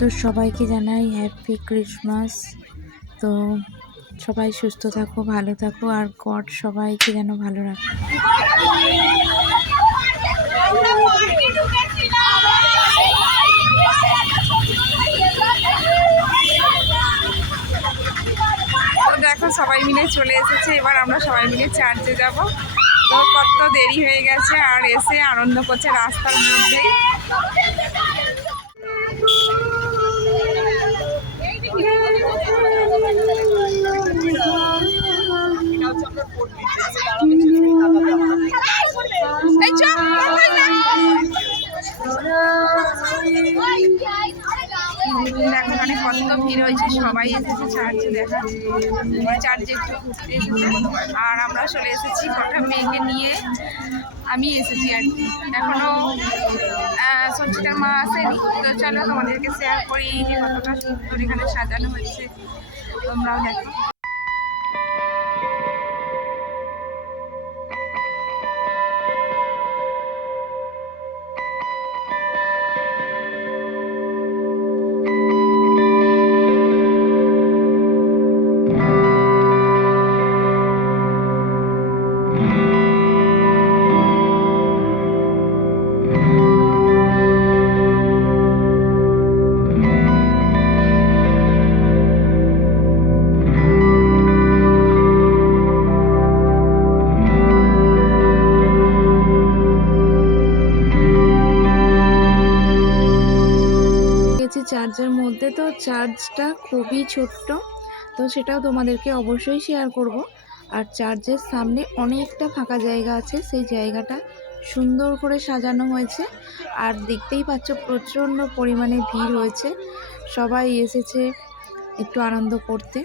তো সবাইকে জানাই হ্যাপি ক্রিসমাস তো সবাই সুস্থ থাকো, ভালো থাকো, আর গড সবাইকে যেন ভালো রাখো। দেখো, সবাই মিলে চলে এসেছে। এবার আমরা সবাই মিলে চার্চে যাব। তো কত দেরি হয়ে গেছে, আর এসে আনন্দ করছে রাস্তার মধ্যেই এই চল, কোথায় না? দেখো অনেক কত ভিড় হয়েছে সবাই এসেছে চার্চে দেখা। চার্চে একটু এসেছে আর আমরা চলে এসেছি কটা মেয়েকে নিয়ে আমি এসেছি আর কি। এখনও আহ, সঞ্চিতার মা আসেনি। তো চলো তোমাদেরকে শেয়ার করি যে কতটা সুন্দর এখানে সাজানো হয়েছে। তোমরাও দেখো। চার্চটা খুবই ছোট্ট, তো সেটাও তোমাদেরকে অবশ্যই শেয়ার করব। আর চার্চের সামনে অনেকটা ফাঁকা জায়গা আছে, সেই জায়গাটা সুন্দর করে সাজানো হয়েছে। আর দেখতেই পাচ্ছ প্রচণ্ড পরিমাণে ভিড় হয়েছে। সবাই এসেছে একটু আনন্দ করতে,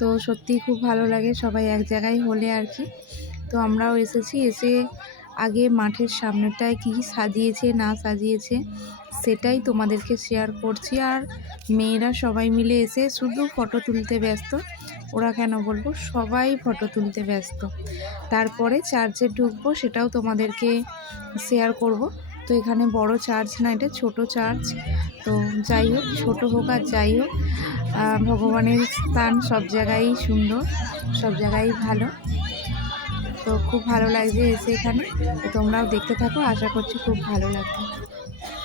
তো সত্যিই খুব ভালো লাগে সবাই এক জায়গায় হলে আর কি। তো আমরাও এসেছি, এসে আগে মাঠের সামনেটায় কী সাজিয়েছে, না সাজিয়েছে সেটাই তোমাদেরকে শেয়ার করছি। আর মেয়েরা সবাই মিলে এসে শুধু ফটো তুলতে ব্যস্ত। ওরা কেন বলব? সবাই ফটো তুলতে ব্যস্ত। তারপরে চার্চে ঢুকবো, সেটাও তোমাদেরকে শেয়ার করব। তো এখানে বড় চার্চ না, এটা ছোট চার্চ তো যাই হোক, ছোটো হোক আর যাই হোক ভগবানের স্থান সব জায়গায় সুন্দর, সব জায়গায় ভালো। তো খুব ভালো লাগছে এসে এখানে। তোমরাও দেখতে থাকো, আশা করছি খুব ভালো লাগবে।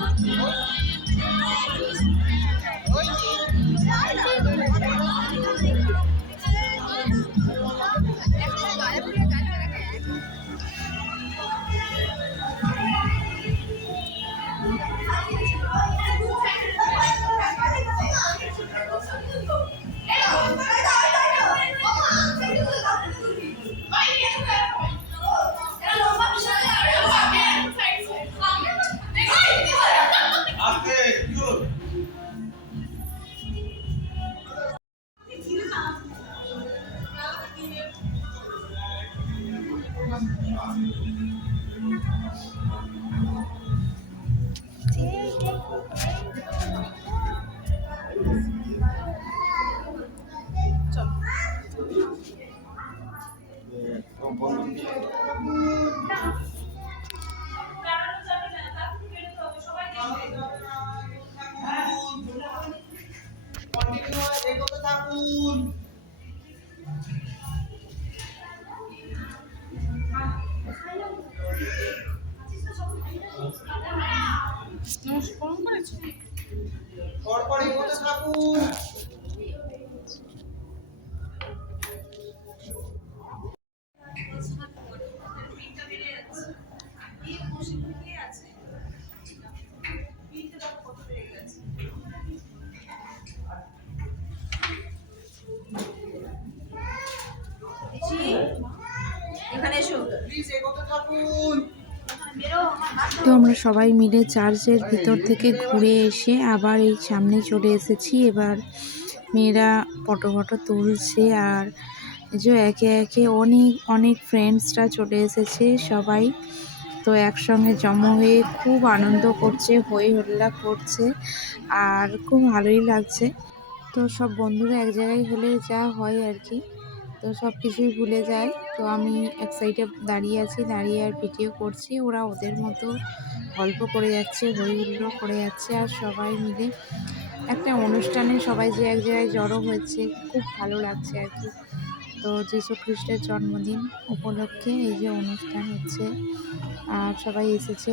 Oy. Oy. এগোতে থাকুন। এখানে এসো। প্লিজ এগোতে থাকুন। তো আমরা সবাই মিলে চার্চের ভিতর থেকে ঘুরে এসে আবার এই সামনে চলে এসেছি। এবার মেয়েরা ফটো ফটো তুলছে আর যে একে একে অনেক অনেক ফ্রেন্ডসরা চলে এসেছে সবাই। তো একসঙ্গে জমা হয়ে খুব আনন্দ করছে, হই হল্লা করছে আর খুব ভালোই লাগছে। তো সব বন্ধুরা এক জায়গায় হলে যা হয় আর কি। তো সব কিছুই ভুলে যায়। তো আমি এক সাইডে দাঁড়িয়ে আছি, দাঁড়িয়ে আর ভিডিও করছি। ওরা ওদের মতো গল্প করে যাচ্ছে হই হুল্লো করে যাচ্ছে আর সবাই মিলে একটা অনুষ্ঠানে সবাই যে এক জায়গায় জড়ো হয়েছে, খুব ভালো লাগছে আর কি। তো যীশু খ্রিস্টের জন্মদিন উপলক্ষে এই যে অনুষ্ঠান হচ্ছে আর সবাই এসেছে।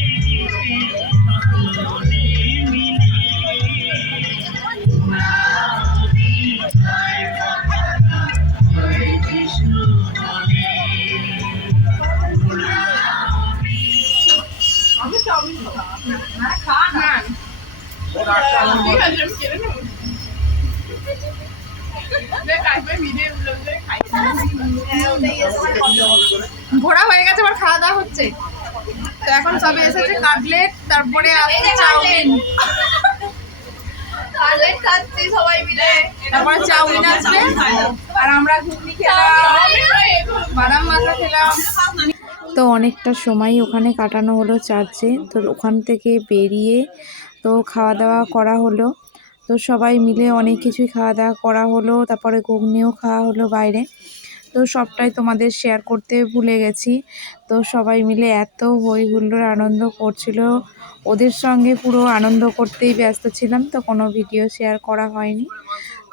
ঘোরা হয়ে গেছে আবার খাওয়া দাওয়া হচ্ছে। তো এখন সবে এসেছে কাটলেট, তারপরে চাউমিন। কাটলেট খাচ্ছি সবাই মিলে তারপরে চাউমিন আসবে আর আমরা ঘুগনি খেলাম, বাদাম মাখা খেলাম। তো অনেকটা সময় ওখানে কাটানো হলো চার্চে, তো ওখান থেকে বেরিয়ে তো খাওয়া দাওয়া করা হলো। তো সবাই মিলে অনেক কিছুই খাওয়া দাওয়া করা হলো, তারপরে ঘুগনিও খাওয়া হলো বাইরে। তো সবটাই তোমাদের শেয়ার করতে ভুলে গেছি। তো সবাই মিলে এত হই হুল্লোড় আনন্দ করছিল। ওদের সঙ্গে পুরো আনন্দ করতেই ব্যস্ত ছিলাম, তো কোনো ভিডিও শেয়ার করা হয়নি।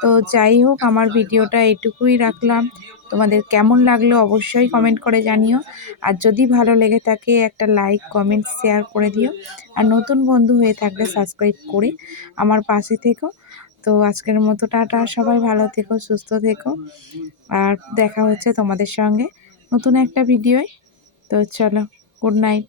তো যাই হোক, আমার ভিডিওটা এইটুকুই রাখলাম। তোমাদের কেমন লাগল অবশ্যই কমেন্ট করে জানিও। আর যদি ভালো লেগে থাকে, একটা লাইক কমেন্ট শেয়ার করে দিও। আর নতুন বন্ধু হয়ে থাকলে সাবস্ক্রাইব করে আমার পাশে থেকো। তো আজকের মতো টাটা, সবাই ভালো থেকো, সুস্থ থেকো। আর দেখা হচ্ছে তোমাদের সঙ্গে নতুন একটা ভিডিওয় তো চলো গুড নাইট